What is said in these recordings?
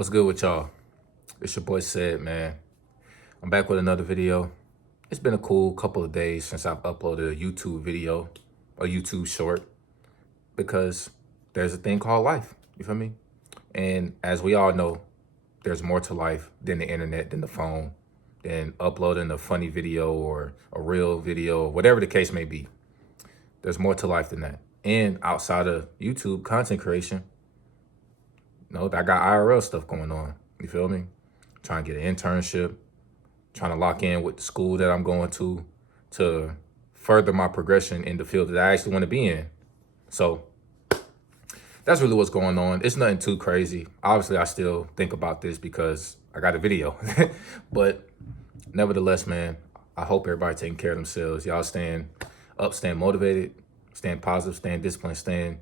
What's good with y'all? It's your boy Said, man. I'm back with another video. It's been a cool couple of days since I've uploaded a YouTube video, a YouTube short, because there's a thing called life. You feel me? And as we all know, there's more to life than the internet, than the phone, than uploading a funny video or a real video, or whatever the case may be. There's more to life than that. And outside of YouTube content creation, I got IRL stuff going on. You feel me? Trying to get an internship, trying to lock in with the school that I'm going to further my progression in the field that I actually want to be in. So that's really what's going on. It's nothing too crazy. Obviously, I still think about this because I got a video. But nevertheless, man, I hope everybody taking care of themselves. Y'all staying up, staying motivated, staying positive, staying disciplined, staying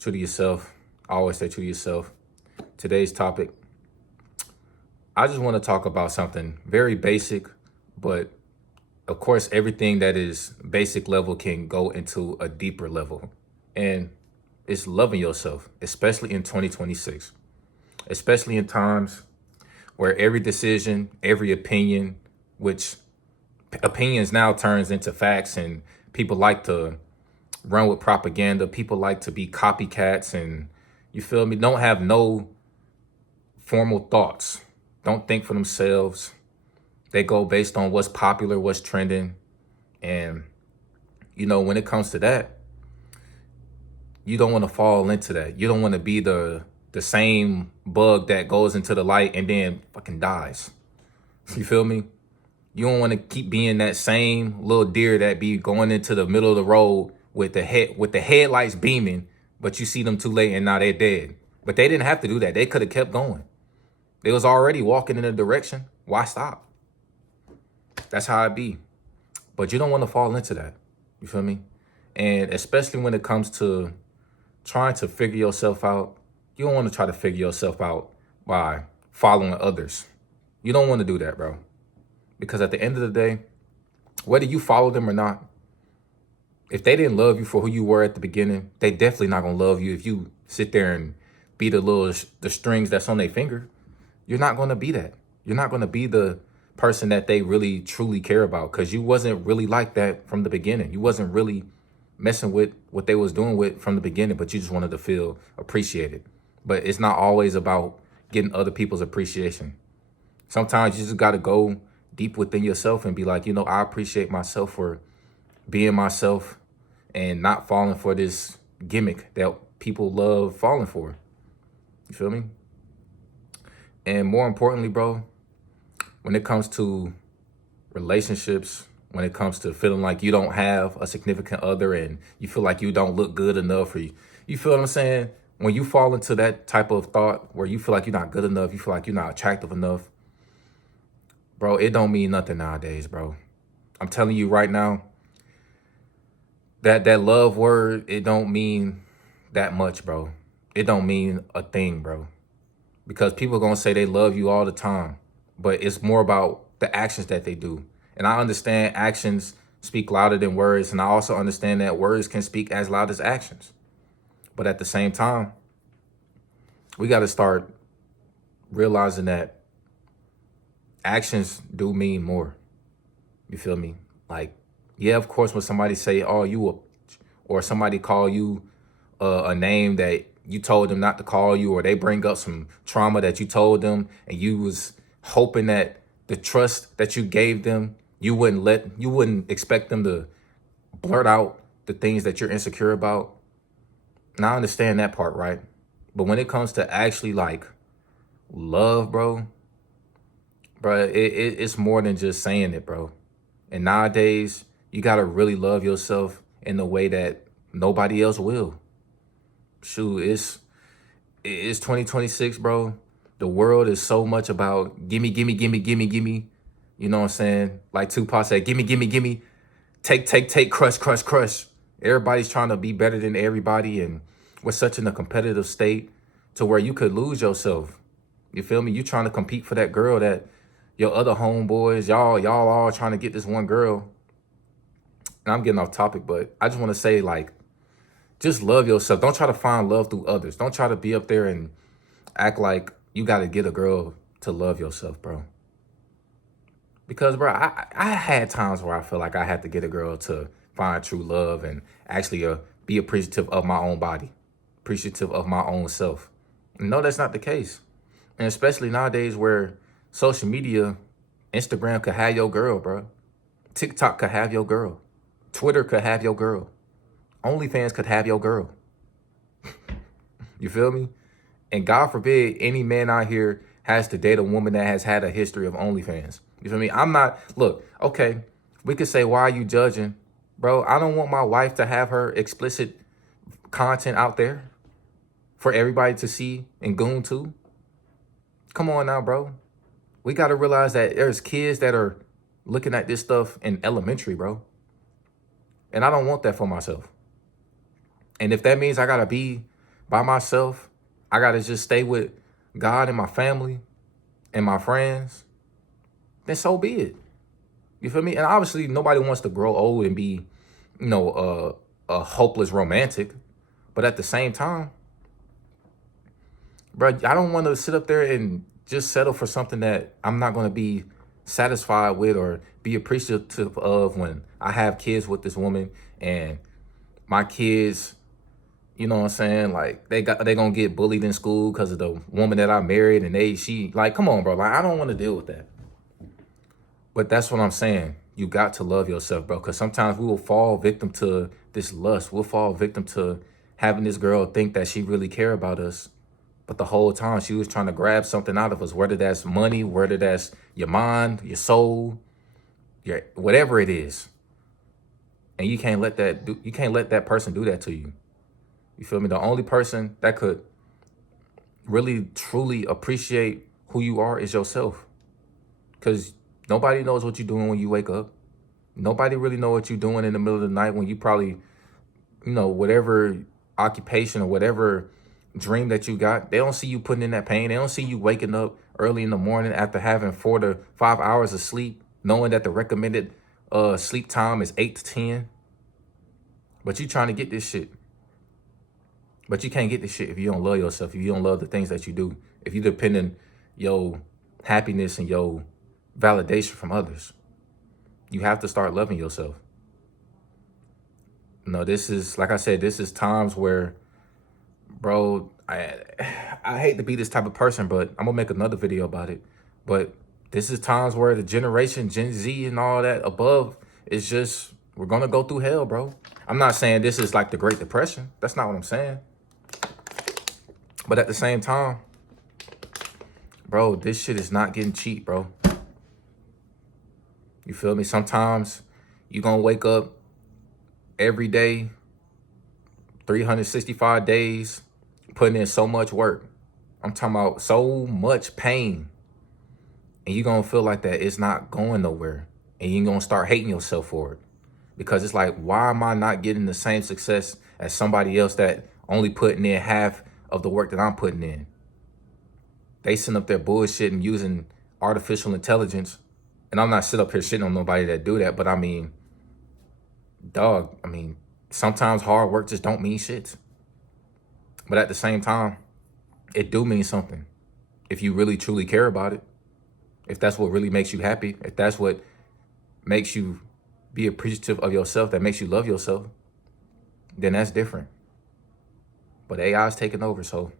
true to yourself. Always stay true to yourself. Today's topic, I just want to talk about something very basic, but of course, everything that is basic level can go into a deeper level. And it's loving yourself, especially in 2026, especially in times where every decision, every opinion, which opinions now turns into facts, and people like to run with propaganda. People like to be copycats, and you feel me? Don't have no formal thoughts. Don't think for themselves. They go based on what's popular, what's trending. And, when it comes to that, you don't want to fall into that. You don't want to be the same bug that goes into the light and then fucking dies. You feel me? You don't want to keep being that same little deer that be going into the middle of the road with the headlights beaming, but you see them too late and now they're dead. But they didn't have to do that. They could have kept going. They was already walking in a direction. Why stop? That's how it be. But you don't want to fall into that. You feel me? And especially when it comes to trying to figure yourself out, you don't want to try to figure yourself out by following others. You don't want to do that, bro. Because at the end of the day, whether you follow them or not, if they didn't love you for who you were at the beginning, they definitely not going to love you if you sit there and be the strings that's on their finger. You're not going to be that. You're not going to be the person that they really truly care about, because you wasn't really like that from the beginning. You wasn't really messing with what they was doing with from the beginning, but you just wanted to feel appreciated. But it's not always about getting other people's appreciation. Sometimes you just got to go deep within yourself and be like, I appreciate myself for being myself and not falling for this gimmick that people love falling for. You feel me? And more importantly, bro, when it comes to relationships, when it comes to feeling like you don't have a significant other and you feel like you don't look good enough, or you feel what I'm saying? When you fall into that type of thought where you feel like you're not good enough, you feel like you're not attractive enough, bro, it don't mean nothing nowadays, bro. I'm telling you right now, that love word, it don't mean that much, bro. It don't mean a thing, bro. Because people are going to say they love you all the time, but it's more about the actions that they do. And I understand actions speak louder than words, and I also understand that words can speak as loud as actions. But at the same time, we got to start realizing that actions do mean more. You feel me? Like, yeah, of course, when somebody say, oh, or somebody call you a name that you told them not to call you, or they bring up some trauma that you told them, and you was hoping that the trust that you gave them, you wouldn't expect them to blurt out the things that you're insecure about. And I understand that part, right? But when it comes to actually like love, bro, it's more than just saying it, bro. And nowadays, you gotta really love yourself in a way that nobody else will. Shoot, it's 2026, bro. The world is so much about gimme, gimme, gimme, gimme, gimme. You know what I'm saying? Like Tupac said, gimme, gimme, gimme. Take, crush, crush, crush. Everybody's trying to be better than everybody, and we're such in a competitive state to where you could lose yourself. You feel me? You trying to compete for that girl that your other homeboys, y'all all trying to get this one girl. And I'm getting off topic, but I just want to say, like, just love yourself. Don't try to find love through others. Don't try to be up there and act like you got to get a girl to love yourself, bro. Because, bro, I had times where I feel like I had to get a girl to find true love and actually be appreciative of my own body, appreciative of my own self. No, that's not the case. And especially nowadays where social media, Instagram could have your girl, bro. TikTok could have your girl. Twitter could have your girl. OnlyFans could have your girl. You feel me? And God forbid any man out here has to date a woman that has had a history of OnlyFans. You feel me? I'm not, look, okay, we could say, why are you judging? Bro, I don't want my wife to have her explicit content out there for everybody to see and goon to. Come on now, bro. We got to realize that there's kids that are looking at this stuff in elementary, bro. And I don't want that for myself. And if that means I got to be by myself, I got to just stay with God and my family and my friends, then so be it. You feel me? And obviously nobody wants to grow old and be, a hopeless romantic. But at the same time, bro, I don't want to sit up there and just settle for something that I'm not going to be satisfied with or be appreciative of when I have kids with this woman and my kids, you know what I'm saying? Like they gonna get bullied in school because of the woman that I married and she like, come on, bro. Like, I don't want to deal with that. But that's what I'm saying. You got to love yourself, bro. Because sometimes we will fall victim to this lust. We'll fall victim to having this girl think that she really care about us. But the whole time she was trying to grab something out of us, whether that's money, whether that's your mind, your soul, your whatever it is. And you can't let that person do that to you. You feel me? The only person that could really, truly appreciate who you are is yourself. Because nobody knows what you're doing when you wake up. Nobody really know what you're doing in the middle of the night when you probably, whatever occupation or whatever dream that you got. They don't see you putting in that pain. They don't see you waking up early in the morning after having 4 to 5 hours of sleep, knowing that the recommended sleep time is 8 to 10. But you trying to get this shit. But you can't get this shit if you don't love yourself, if you don't love the things that you do, if you depend on your happiness and your validation from others. You have to start loving yourself. This is, like I said, this is times where, bro, I hate to be this type of person, but I'm going to make another video about it. But this is times where the generation, Gen Z and all that above is just, we're going to go through hell, bro. I'm not saying this is like the Great Depression. That's not what I'm saying. But at the same time, bro, this shit is not getting cheap, bro. You feel me? Sometimes you're going to wake up every day, 365 days, putting in so much work. I'm talking about so much pain. And you're going to feel like that it's not going nowhere. And you're going to start hating yourself for it. Because it's like, why am I not getting the same success as somebody else that only putting in half of the work that I'm putting in? They send up their bullshit and using artificial intelligence. And I'm not sitting up here shitting on nobody that do that. But I mean, dog, sometimes hard work just don't mean shit. But at the same time, it do mean something. If you really, truly care about it. If that's what really makes you happy. If that's what makes you be appreciative of yourself, that makes you love yourself, then that's different. But AI is taking over, so,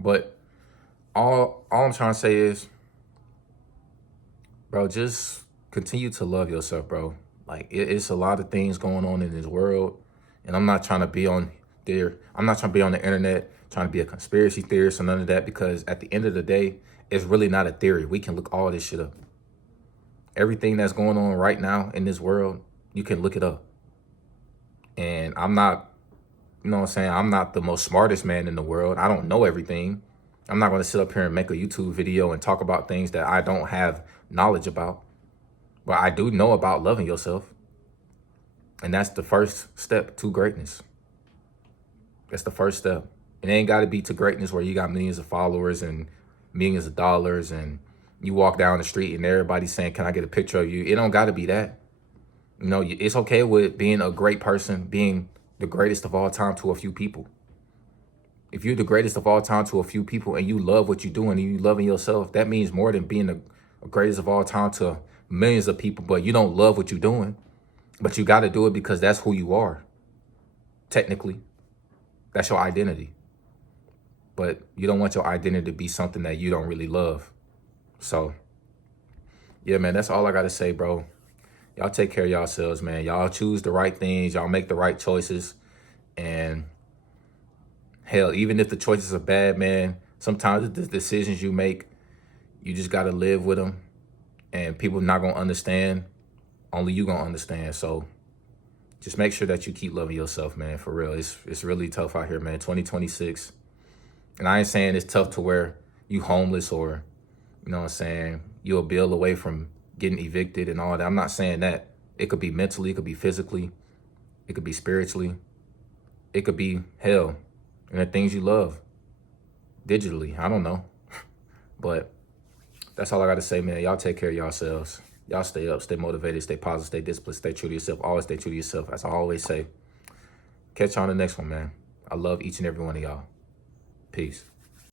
But all I'm trying to say is, bro, just continue to love yourself, bro. Like, it's a lot of things going on in this world, and I'm not trying to be on there. I'm not trying to be on the internet, trying to be a conspiracy theorist or none of that, because at the end of the day, it's really not a theory. We can look all this shit up. Everything that's going on right now in this world, you can look it up. And I'm not, I'm not the most smartest man in the world. I don't know everything. I'm not going to sit up here and make a YouTube video and talk about things that I don't have knowledge about. But I do know about loving yourself. And that's the first step to greatness. That's the first step. It ain't got to be to greatness where you got millions of followers and millions of dollars and you walk down the street and everybody's saying, can I get a picture of you? It don't got to be that. It's okay with being a great person, being the greatest of all time to a few people. If you're the greatest of all time to a few people and you love what you're doing and you loving yourself, that means more than being the greatest of all time to millions of people, but you don't love what you're doing. But you got to do it because that's who you are. Technically, that's your identity. But you don't want your identity to be something that you don't really love. So, yeah, man, that's all I got to say, bro. Y'all take care of yourselves, man. Y'all choose the right things. Y'all make the right choices. And hell, even if the choices are bad, man, sometimes the decisions you make, you just got to live with them. And people not going to understand. Only you going to understand. So just make sure that you keep loving yourself, man, for real. It's really tough out here, man. 2026. And I ain't saying it's tough to where you homeless or, you know what I'm saying, you're a bill away from getting evicted and all that. I'm not saying that. It could be mentally, it could be physically, it could be spiritually, it could be hell and the things you love digitally. I don't know. But that's all I got to say, man. Y'all take care of yourselves. Y'all stay up, stay motivated, stay positive, stay disciplined, stay true to yourself. Always stay true to yourself. As I always say. Catch you on the next one, man. I love each and every one of y'all. Peace.